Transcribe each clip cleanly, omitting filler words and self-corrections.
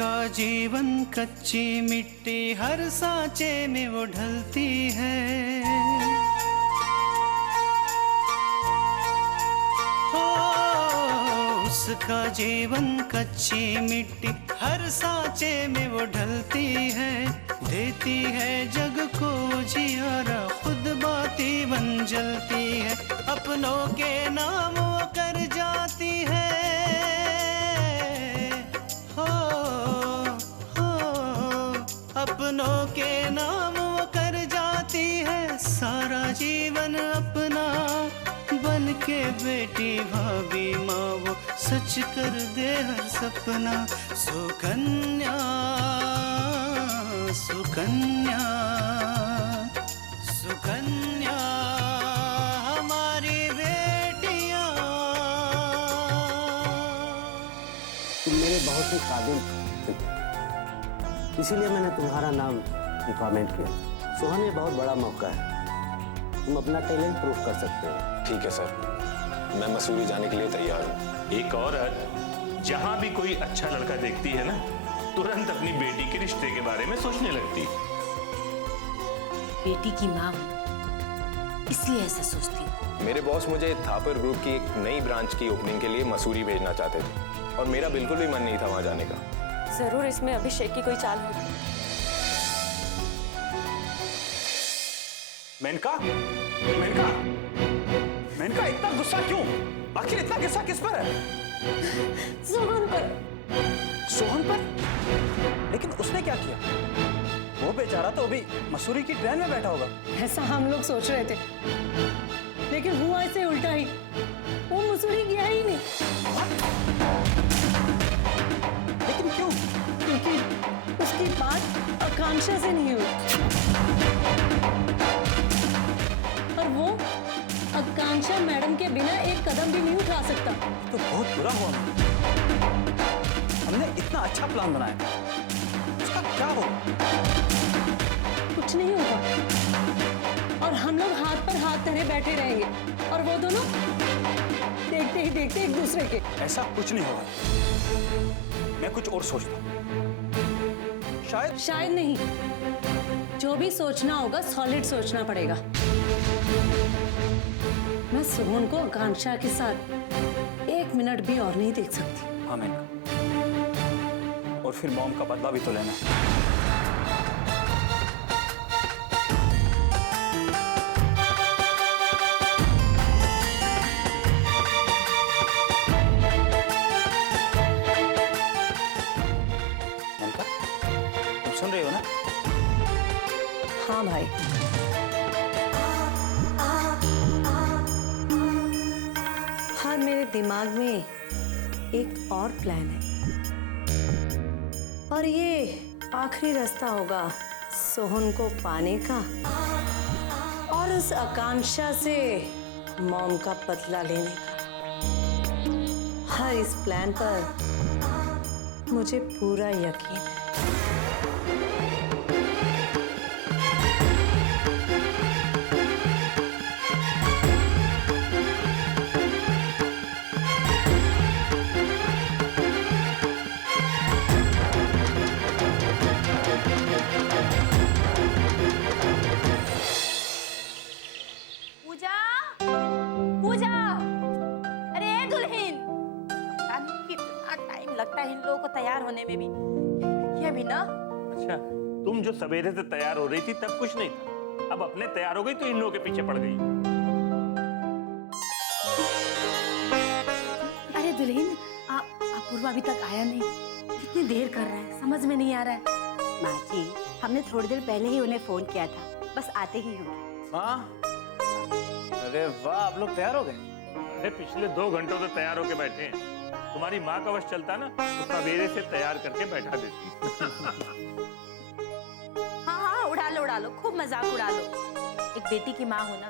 उसका जीवन कच्ची मिट्टी हर सांचे में वो ढलती है। हो उसका जीवन कच्ची मिट्टी हर सांचे में वो ढलती है। देती है जग को जियारा खुद बाती बन जलती है। अपनों के नाम वो कर जाती है। अपनों के नाम वो कर जाती है। सारा जीवन अपना बन के बेटी भाभी माँ वो सच कर दे हर सपना। सुकन्या सुकन्या सुकन्या हमारी बेटियाँ। तुम मेरे बहुत ही काबिल, इसीलिए मैंने तुम्हारा नाम रिकमेंड किया। सोहन ये बहुत बड़ा मौका है, तुम अपना टैलेंट प्रूव कर सकते हो। ठीक है सर, मैं मसूरी जाने के लिए तैयार हूँ। एक औरत जहां भी कोई अच्छा लड़का देखती है ना, तुरंत अपनी बेटी के रिश्ते के बारे में सोचने लगती। बेटी की माँ हूं, इसलिए ऐसा सोचती हूँ। मेरे बॉस मुझे थापर ग्रुप की एक नई ब्रांच की ओपनिंग के लिए मसूरी भेजना चाहते थे और मेरा बिल्कुल भी मन नहीं था वहां जाने का। जरूर इसमें अभिषेक की कोई चाल होगी। मेनका, मेनका, मेनका इतना गुस्सा क्यों? आखिर इतना गुस्सा किस पर है? सोहन पर। सोहन पर? लेकिन उसने क्या किया? वो बेचारा तो अभी मसूरी की ट्रेन में बैठा होगा। ऐसा हम लोग सोच रहे थे, लेकिन हुआ ऐसे उल्टा ही। वो मसूरी गया ही नहीं। लेकिन क्यों? क्योंकि उसकी बात आकांक्षा से नहीं हुई और वो आकांक्षा मैडम के बिना एक कदम भी नहीं उठा सकता। तो बहुत बुरा हुआ। हमने इतना अच्छा प्लान बनाया, उसका क्या होगा? कुछ नहीं होगा और हम लोग हाथ पर हाथ धरे बैठे रहेंगे और वो दोनों देखते ही देखते एक दूसरे के। ऐसा कुछ नहीं होगा, मैं कुछ और सोचता हूँ। शायद नहीं, जो भी सोचना होगा सॉलिड सोचना पड़ेगा। मैं सोहन को आकांक्षा के साथ एक मिनट भी और नहीं देख सकती। हाँ मेनका, और फिर मॉम का बदला भी तो लेना है। मेनका, तुम सुन रही हो ना? हाँ भाई। हाँ, मेरे दिमाग में एक और प्लान है और ये आखिरी रास्ता होगा सोहन को पाने का और उस आकांक्षा से मॉम का बदला लेने का। हर इस प्लान पर मुझे पूरा यकीन है। पूजा, पूजा, अरे दुल्हन, पता नहीं कितना टाइम लगता है इन लोगों को तैयार होने में भी। ये भी ना। अच्छा, तुम जो सवेरे से तैयार हो रही थी तब कुछ नहीं था, अब अपने तैयार हो गई तो इन लोगों के पीछे पड़ गई। अरे दुल्हन, अपूर्वा अभी तक आया नहीं, कितनी देर कर रहा है, समझ में नहीं आ रहा है। माँ जी, हमने थोड़ी देर पहले ही उन्हें फोन किया था, बस आते ही होंगे। माँ, अरे वाह, आप लोग तैयार हो गए? अरे पिछले 2 घंटों से तैयार होके बैठे हैं। तुम्हारी माँ का वश चलता ना तो सवेरे से तैयार करके बैठा देती। हाँ, उड़ा लो, खूब मजाक उड़ा लो। एक बेटी की माँ हो ना,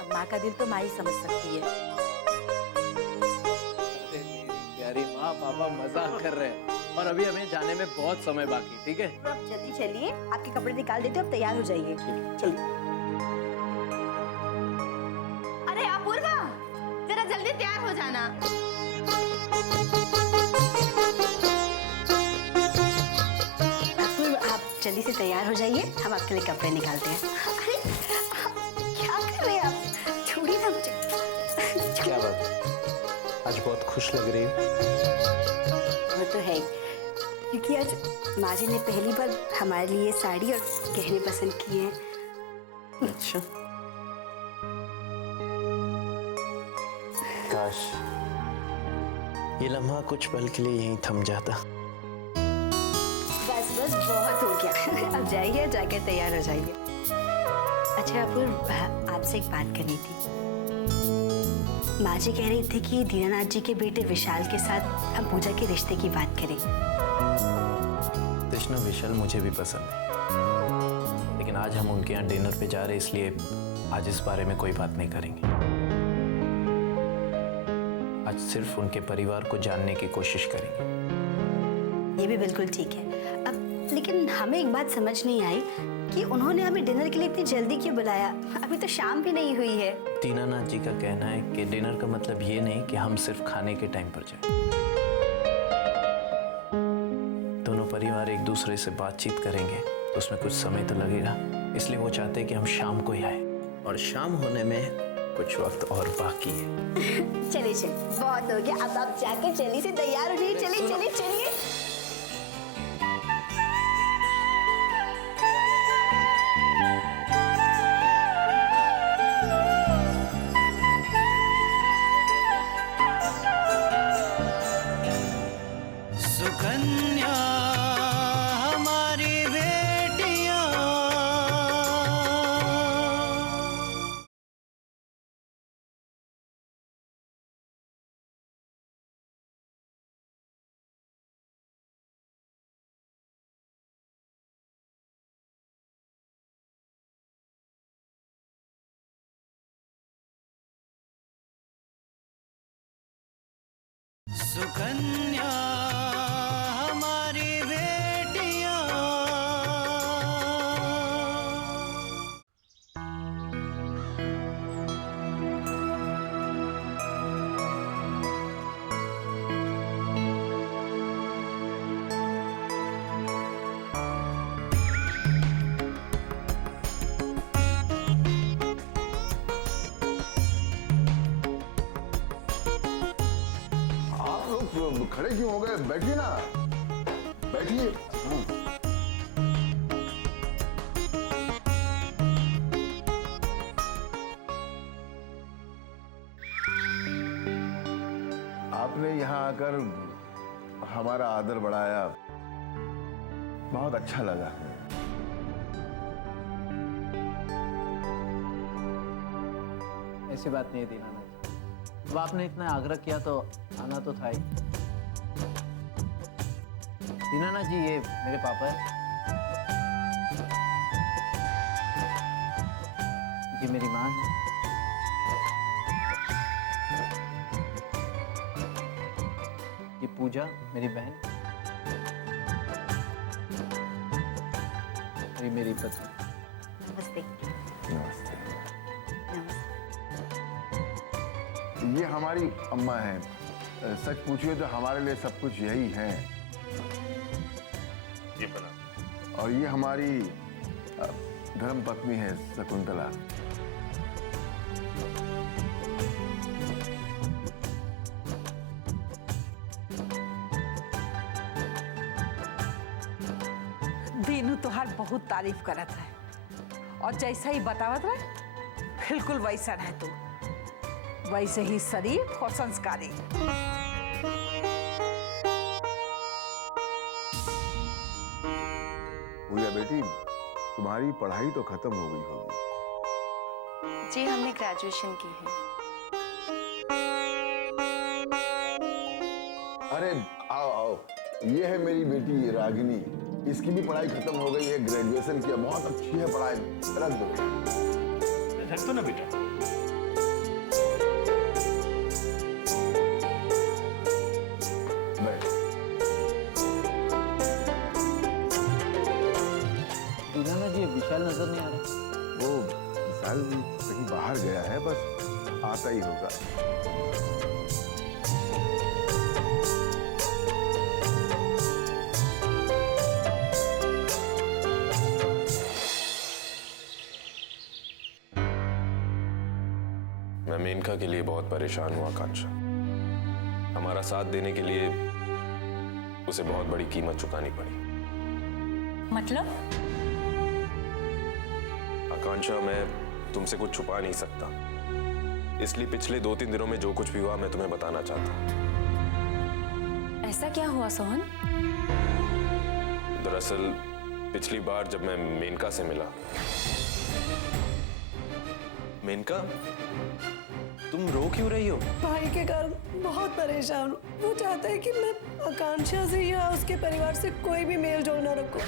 अब माँ का दिल तो माँ ही समझ सकती है। प्यारी माँ, पापा मजाक कर रहे हैं और अभी हमें जाने में बहुत समय बाकी। ठीक है, आप जल्दी चलिए, आपके कपड़े निकाल देते हो, अब तैयार हो जाइए। चलिए। अरे अपूर्वा, जरा जल्दी तैयार हो जाना। जल्दी से तैयार हो जाइए, हम आपके लिए कपड़े निकालते हैं। अरे क्या कर रहे हैं आप? छोड़िए ना मुझे। क्या बात, आज बहुत खुश लग रही है। वो तो है ही, क्योंकि आज माँ जी ने पहली बार हमारे लिए साड़ी और गहने पसंद किए हैं। अच्छा, काश ये लम्हा कुछ पल के लिए यहीं थम जाता। बस बस बहुत हो गया। अब जाइए, जाकर तैयार हो जाइए। अच्छा अपूर्व, आपसे एक बात करनी थी। माँ जी कह रही थी कि दीनानाथ जी के बेटे विशाल के साथ हम पूजा के रिश्ते की बात करें। कृष्णा, विशाल मुझे भी पसंद है, लेकिन आज हम उनके यहाँ डिनर पे जा रहे, इसलिए आज इस बारे में कोई बात नहीं करेंगे। आज सिर्फ उनके परिवार को जानने की कोशिश करेंगे। ये भी बिल्कुल ठीक है। अब लेकिन हमें एक बात समझ नहीं आई कि उन्होंने हमें डिनर के लिए इतनी जल्दी क्यों बुलाया? अभी तो शाम भी नहीं हुई है। दीनानाथ जी का कहना है कि डिनर का मतलब ये नहीं कि हम सिर्फ खाने के टाइम पर जाएं। दोनों परिवार एक दूसरे से बातचीत करेंगे तो उसमें कुछ समय तो लगेगा, इसलिए वो चाहते हैं कि हम शाम को ही आए, और शाम होने में कुछ वक्त और बाकी है। चलिए चलिए, बहुत हो गया। अब आप जाके जल्दी से तैयार हो जाइए। चलिए चलिए चलिए। सुकन्या हमारी बेटियां, सुकन्या हमारी बेटियां। आप लोग खड़े क्यों हो गए? बैठिए ना, बैठिए। आपने यहाँ आकर हमारा आदर बढ़ाया, बहुत अच्छा लगा। ऐसी बात नहीं है दीनानाथ। अब आपने इतना आग्रह किया तो आना तो था ही। दीनानाथ जी, ये मेरे पापा है, ये मेरी माँ है, ये पूजा मेरी बहन, ये मेरी पत्नी। नमस्ते। नमस्ते। नमस्ते। ये हमारी अम्मा है। सच पूछिए तो हमारे लिए सब कुछ यही है। ये बना। और ये हमारी धर्म पत्नी है, शकुंतला। दीनू तोहार बहुत तारीफ करत है, और जैसा ही बतावत रहे बिल्कुल वैसा है तू, वैसे ही शरीफ और संस्कारी। पूजा बेटी, तुम्हारी पढ़ाई तो खत्म हो गई होगी। जी हमने ग्रेजुएशन की है। अरे आओ आओ, ये है मेरी बेटी रागिनी। इसकी भी पढ़ाई खत्म हो गई है, ग्रेजुएशन किया, बहुत अच्छी है पढ़ाई। रख दो, रख दो ना बेटा। बैठ। दीनानाथ जी, विशाल नजर नहीं आ रहा। वो विशाल कहीं बाहर गया है, बस आता ही होगा। मैं मेनका के लिए बहुत परेशान हूँ आकांक्षा। हमारा साथ देने के लिए उसे बहुत बड़ी कीमत चुकानी पड़ी। मतलब? आकांक्षा, मैं तुमसे कुछ छुपा नहीं सकता, इसलिए पिछले 2-3 दिनों में जो कुछ भी हुआ मैं तुम्हें बताना चाहता हूँ। ऐसा क्या हुआ सोहन? दरअसल पिछली बार जब मैं मेनका से मिला। मेनका, तुम रो क्यों रही हो? भाई के कारण बहुत परेशान हूँ। वो चाहता है कि मैं आकांक्षा से या उसके परिवार से कोई भी मेल जोल न रखूं।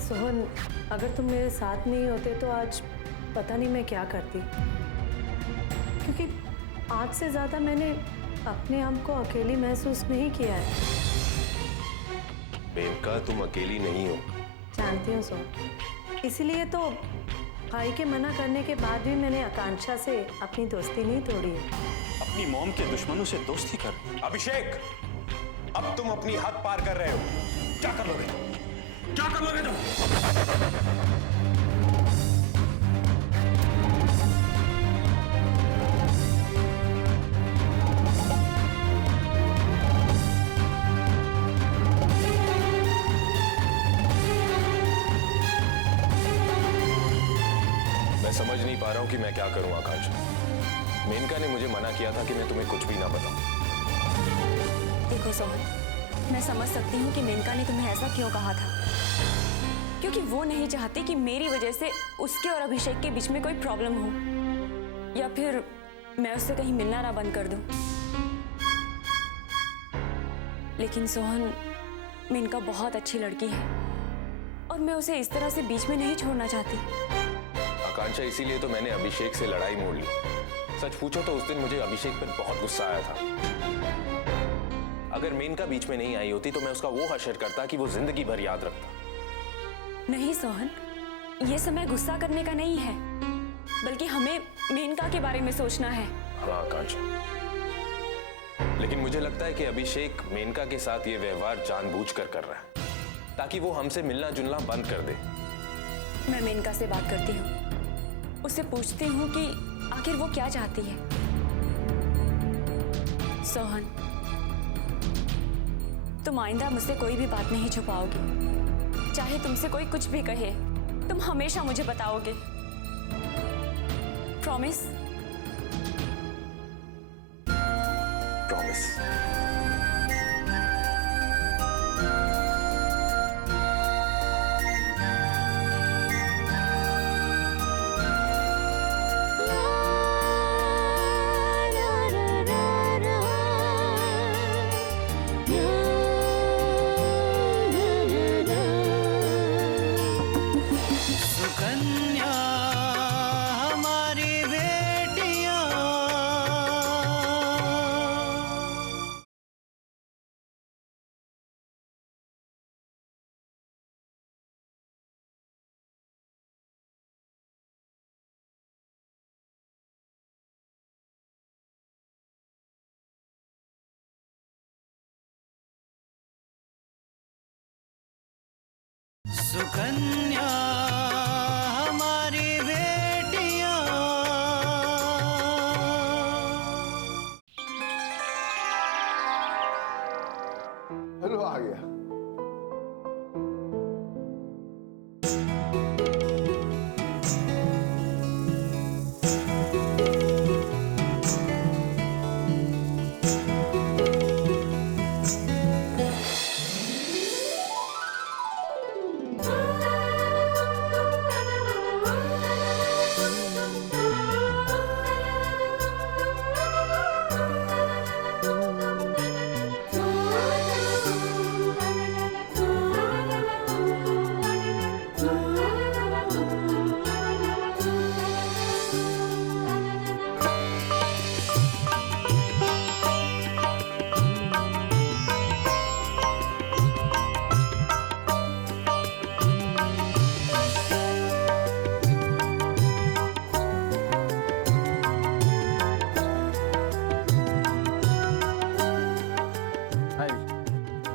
सोहन, अगर तुम मेरे साथ नहीं होते तो आज पता नहीं मैं क्या करती, क्योंकि आज से ज्यादा मैंने अपने आप को अकेली महसूस नहीं किया है। मेनका, तुम अकेली नहीं हो। जानती हूँ सोहन, इसीलिए तो भाई के मना करने के बाद भी मैंने आकांक्षा से अपनी दोस्ती नहीं तोड़ी है। अपनी मॉम के दुश्मनों से दोस्ती कर? अभिषेक, अब तुम अपनी हद पार कर रहे हो। क्या कर लोगे? क्या कर लोगे तुम? मैं समझ नहीं पा रहा हूँ कि मैं क्या करूँ आकांक्षा। मेनका ने मुझे मना किया था कि मैं तुम्हें कुछ भी ना बताऊं। देखो सोहन, मैं समझ सकती हूँ कि मेनका ने तुम्हें ऐसा क्यों कहा था, क्योंकि वो नहीं चाहती कि मेरी वजह से उसके और अभिषेक के बीच में कोई प्रॉब्लम हो, या फिर मैं उससे कहीं मिलना ना बंद कर दूं। लेकिन सोहन, मेनका बहुत अच्छी लड़की है और मैं उसे इस तरह से बीच में नहीं छोड़ना चाहती। आकांक्षा, इसीलिए तो मैंने अभिषेक से लड़ाई मोड़ ली। सच पूछो तो उस दिन मुझे अभिषेक पर बहुत गुस्सा आया था। अगर मेनका बीच में नहीं आई होती तो मैं उसका वो हशर करता कि वो जिंदगी भर याद रखता। नहीं सोहन, ये समय गुस्सा करने का नहीं है, बल्कि हमें मेनका के बारे में सोचना है। हाँ आकांक्षा, लेकिन मुझे लगता है कि अभिषेक मेनका के साथ ये व्यवहार जानबूझकर कर रहा है ताकि वो हमसे मिलना जुलना बंद कर दे। मैं मेनका से बात करती हूँ, उससे पूछती हूँ कि आखिर वो क्या चाहती है। सोहन, तुम आइंदा मुझसे कोई भी बात नहीं छुपाओगी। चाहे तुमसे कोई कुछ भी कहे, तुम हमेशा मुझे बताओगे। प्रॉमिस? प्रॉमिस। सुकन्या हमारी बेटियां। सुकन्या हमारी बेटियां। हेलो, आ गया।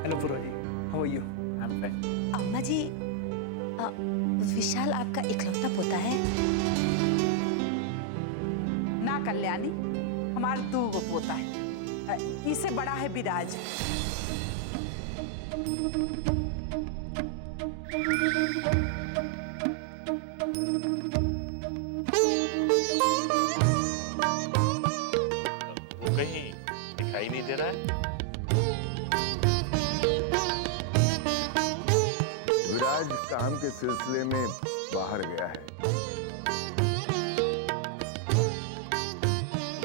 हेलो पूरा जी। Are you? I am fine. अम्मा जी, विशाल आपका इकलौता पोता है? ना कल्याणी, हमारा 2 गो पोता है। इससे बड़ा है विराज। वो कहीं दिखाई नहीं दे रहा है। विराज काम के सिलसिले में बाहर गया है।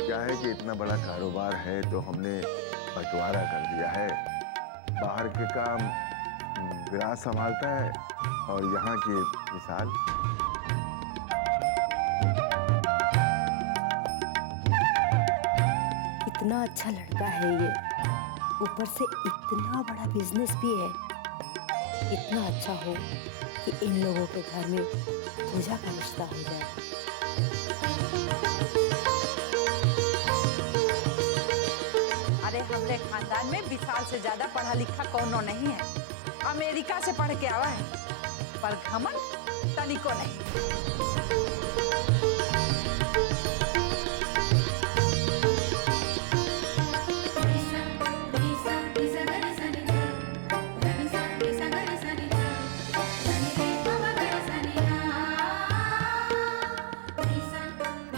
क्या है कि इतना बड़ा कारोबार है तो हमने बंटवारा कर दिया है। बाहर के काम विराज संभालता है और यहाँ की विशाल। इतना अच्छा लड़का है ये, ऊपर से इतना बड़ा बिजनेस भी है। इतना अच्छा हो कि इन लोगों के घर में पूजा का रिश्ता हो जाए। अरे हमरे खानदान में विशाल से ज्यादा पढ़ा लिखा कौनो नहीं है। अमेरिका से पढ़ के आवा है, पर घमंड तनिको नहीं।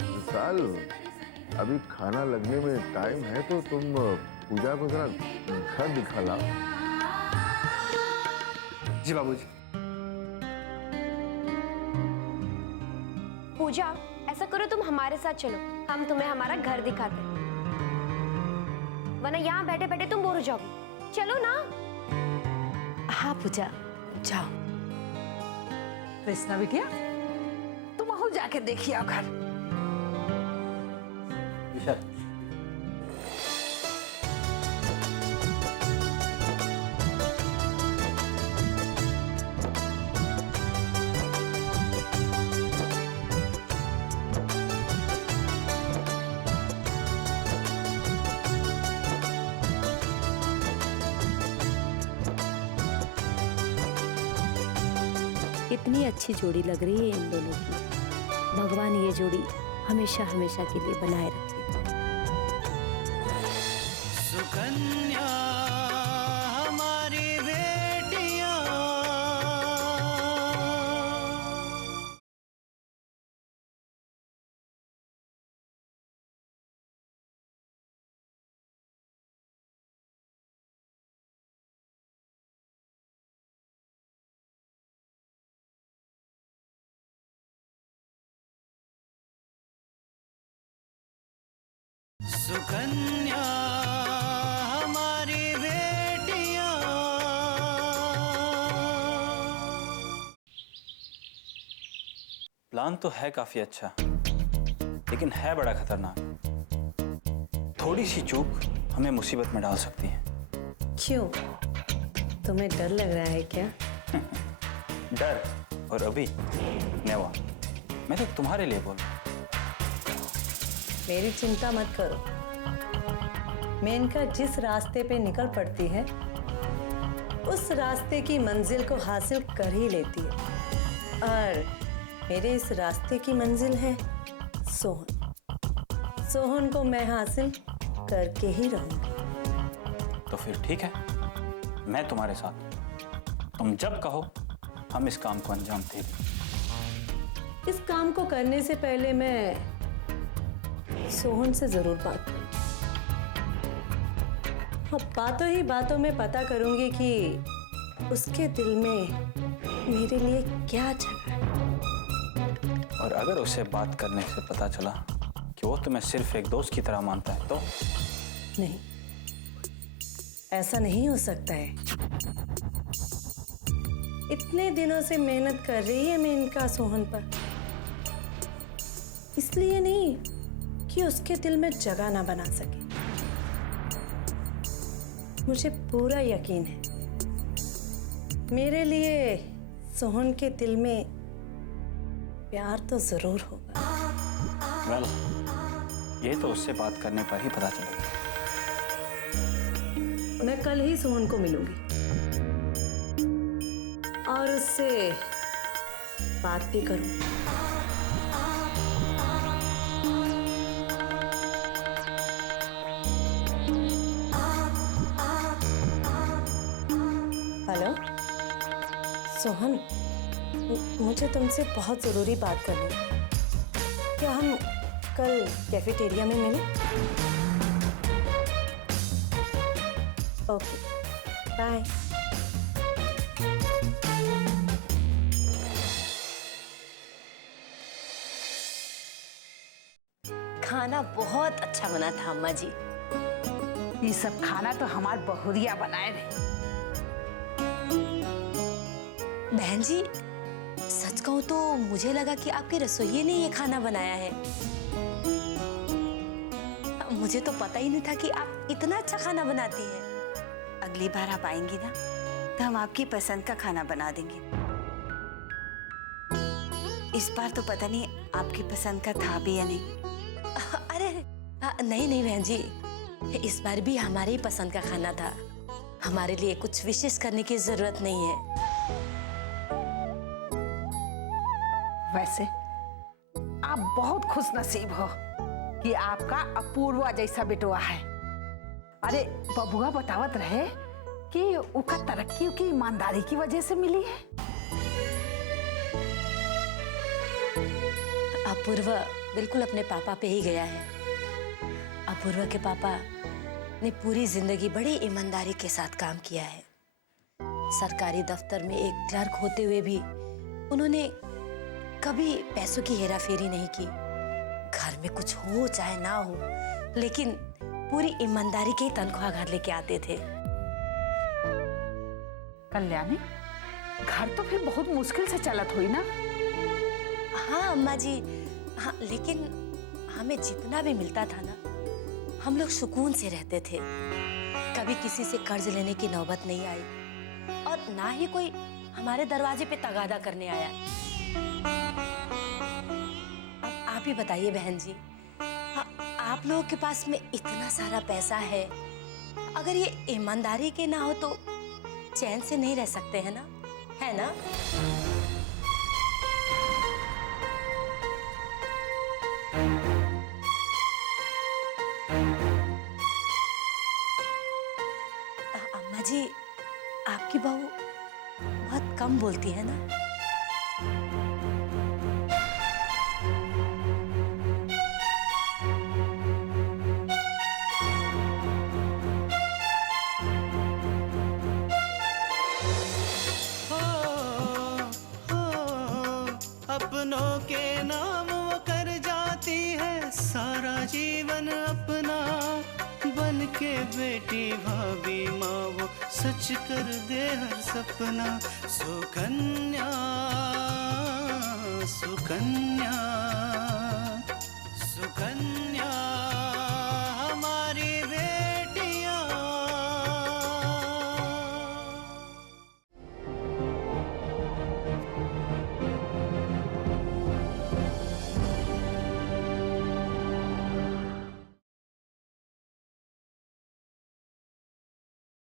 विशाल, अभी खाना लगने में टाइम है तो तुम पूजा को जरा घर दिखा लाओ। जी बाबूजी। पूजा, ऐसा करो तुम हमारे साथ चलो, हम तुम्हें हमारा घर दिखाते हैं, वरना यहाँ बैठे बैठे तुम बोर हो जाओगे। चलो ना। हाँ पूजा, जाओ। कृष्णा बिटिया, तुम अहू जाके देखिए आओ घर। विशाल, कितनी अच्छी जोड़ी लग रही है इन दोनों की। भगवान ये जोड़ी हमेशा हमेशा के लिए बनाए रखे। सुकन्या हमारी बेटियां। सुकन्या हमारी बेटियां। प्लान तो है काफी अच्छा, लेकिन है बड़ा खतरनाक। थोड़ी सी चूक हमें मुसीबत में डाल सकती है। क्यों? तुम्हें डर लग रहा है क्या? डर? और अभी नेवा, मैं तो तुम्हारे लिए बोल रहा हूं। मेरी चिंता मत करो। मेनका जिस रास्ते पे निकल पड़ती है उस रास्ते की मंजिल को हासिल कर ही लेती है, और मेरे इस रास्ते की मंजिल है सोहन। सोहन को मैं हासिल करके ही रहूंगी। तो फिर ठीक है, मैं तुम्हारे साथ। तुम जब कहो हम इस काम को अंजाम दे दें। इस काम को करने से पहले मैं सोहन से जरूर बात करूं। अब बातों ही बातों में पता करूंगी कि उसके दिल में मेरे लिए क्या जगह है। और अगर उसे बात करने से पता चला कि वो तुम्हें सिर्फ एक दोस्त की तरह मानता है तो? नहीं, ऐसा नहीं हो सकता है। इतने दिनों से मेहनत कर रही है मेनका सोहन पर, इसलिए नहीं कि उसके दिल में जगह ना बना सके। मुझे पूरा यकीन है मेरे लिए सोहन के दिल में प्यार तो जरूर होगा। वेल, ये तो उससे बात करने पर ही पता चलेगा। मैं कल ही सोहन को मिलूंगी। और उससे बात भी करूं। हेलो सोहन, मुझे तुमसे बहुत ज़रूरी बात करनी है। क्या हम कल कैफेटेरिया में मिलें? Okay, bye. खाना बहुत अच्छा बना था अम्मा जी। ये सब खाना तो हमार बहुरिया बनाए रहे। बहन जी, सच कहूं तो मुझे लगा कि आपके रसोइये ने ये खाना बनाया है। मुझे तो पता ही नहीं था कि आप इतना अच्छा खाना बनाती हैं। अगली बार आप आएंगी ना तो हम आपकी पसंद का खाना बना देंगे। इस बार तो पता नहीं आपकी पसंद का था भी या नहीं। अरे नहीं नहीं बहन जी, इस बार भी हमारे ही पसंद का खाना था। हमारे लिए कुछ विशेष करने की जरूरत नहीं है। वैसे आप बहुत खुश नसीब हो कि आपका अपूर्वा जैसा बेटुआ है। अरे बबुआ बतावत रहे कि उसका तरक्की की ईमानदारी की वजह से मिली है। अपूर्वा बिल्कुल अपने पापा पे ही गया है। अपूर्वा के पापा ने पूरी जिंदगी बड़ी ईमानदारी के साथ काम किया है। सरकारी दफ्तर में एक क्लर्क होते हुए भी उन्होंने कभी पैसों की हेराफेरी नहीं की। घर में कुछ हो चाहे ना हो, लेकिन पूरी ईमानदारी की तनख्वाह घर लेके आते थे। कल्याणी, घर तो फिर बहुत मुश्किल से चलत हुई ना? हाँ अम्मा जी, हाँ, लेकिन हमें जितना भी मिलता था ना, हम लोग सुकून से रहते थे। कभी किसी से कर्ज लेने की नौबत नहीं आई और ना ही कोई हमारे दरवाजे पे तगादा करने आया। अब आप ही बताइए बहन जी, आप लोगों के पास में इतना सारा पैसा है, अगर ये ईमानदारी के ना हो तो चैन से नहीं रह सकते हैं ना, है ना? अम्मा जी, आपकी बहू बहुत कम बोलती है ना? अपनों के नाम वो कर जाती है सारा जीवन अपना। बन के बेटी भाभी माँ वो सच कर दे हर सपना। सुकन्या सुकन्या सुकन्या